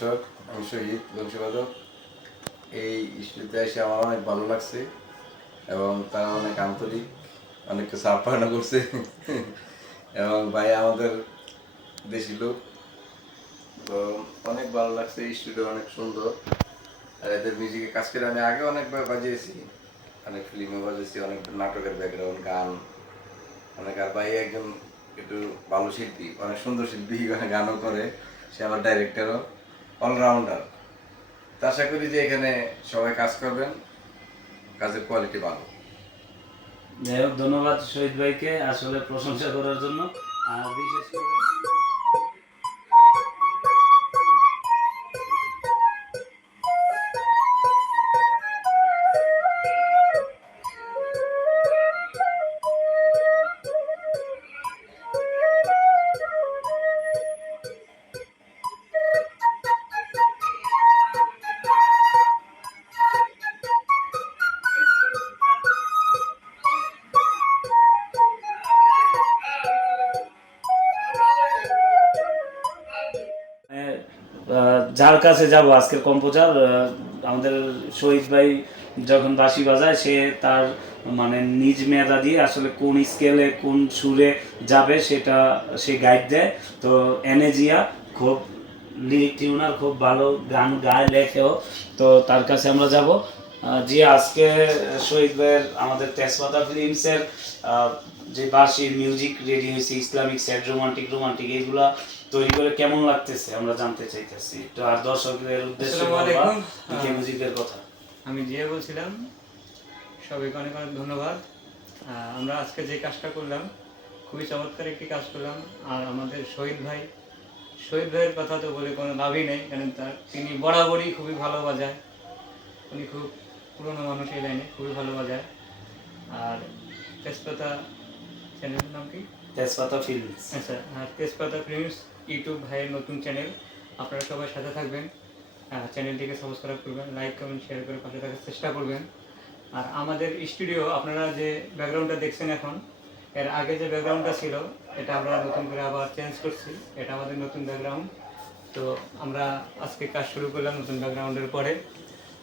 দর্শক, আমি শহীদ বংশীবাদক। এই স্টুডিওতে এসে আমার অনেক ভালো লাগছে এবং তারা অনেক আন্তরিক, অনেক কিছু আপ্যায়ন করছে এবং ভাই আমাদের দেশি লোক, তো অনেক ভালো লাগছে। স্টুডিও অনেক সুন্দর, আর এদের মিউজিকে কাজ করে আমি আগে অনেকবার বাজিয়েছি, অনেক ফিল্মে বাজিয়েছি, অনেক নাটকের ব্যাকগ্রাউন্ড গান অনেক। আর ভাই একজন একটু ভালো শিল্পী, অনেক সুন্দর শিল্পী, গানও করে, সে আমার ডাইরেক্টরও, অলরাউন্ডার। তা আশা করি যে এখানে সবাই কাজ করবেন, কাজের কোয়ালিটি ভালো। যাই হোক, ধন্যবাদ শহীদ ভাইকে আসলে প্রশংসা করার জন্য। আর বিশেষ করে যার কাছে যাব আজকের কম্পোজার, আমাদের শহীদ ভাই যখন বাঁশি বাজায়, সে তার মানে নিজ মেধা দিয়ে আসলে কোন স্কেলে কোন সুরে যাবে সেটা সে গাইড দেয়। তো এনেজিয়া খুব লিরিক টিউনার, খুব ভালো গান গায়, লেখেও। তো তার কাছে আমরা যাব। জি, আজকে শহীদ ভাইয়ের আমাদের তেজপাতা ফিল্মসের যে বাঁশির মিউজিক রেডি হয়েছে, ইসলামিক সেট, রোমান্টিক এইগুলা তৈরি করে কেমন লাগতেছে আমরা জানতে চাইতেছি। তো আর দর্শকদের উদ্দেশ্যে মিউজিকের কথা আমি জিয়া বলছিলাম। সবাইকে অনেক অনেক ধন্যবাদ। আমরা আজকে যে কাজটা করলাম খুবই চমৎকার একটি কাজ করলাম। আর আমাদের শহীদ ভাইয়ের কথা তো বলে কোনো লাভই নেই, কারণ তিনি বরাবরই খুবই ভালো বাজায়। উনি খুব পুরনো মানুষ, এই লাইনে খুবই ভালো বাজায়। আর তেজপাতা চ্যানেলের নাম কি? তেজপাতা ফিল্মস। আচ্ছা, আর তেজপাতা ফিল্মস ইউটিউব ভাইয়ের নতুন চ্যানেল। আপনারা সবাই সাথে থাকবেন, চ্যানেলটিকে সাবস্ক্রাইব করবেন, লাইক কমেন্ট শেয়ার করে পাশে থাকার চেষ্টা করবেন। আর আমাদের স্টুডিও, আপনারা যে ব্যাকগ্রাউন্ডটা দেখছেন এখন, এর আগে যে ব্যাকগ্রাউন্ডটা ছিল এটা আমরা নতুন করে আবার চেঞ্জ করছি। এটা আমাদের নতুন ব্যাকগ্রাউন্ড। তো আমরা আজকে কাজ শুরু করলাম নতুন ব্যাকগ্রাউন্ডের পরে।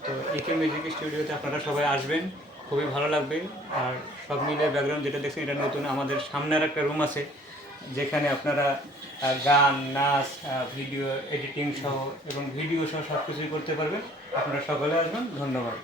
তো ইকে মিউজিক স্টুডিওতে আপনারা সবাই আসবেন, খুবই ভালো লাগবে। আর সব মিলে ব্যাকগ্রাউন্ড যেটা দেখছেন এটা নতুন। আমাদের সামনের একটা রুম আছে যেখানে আপনারা গান, নাচ, ভিডিও এডিটিং সহ এবং ভিডিও সহ সব কিছুই করতে পারবেন। আপনারা সকলে আসবেন। ধন্যবাদ।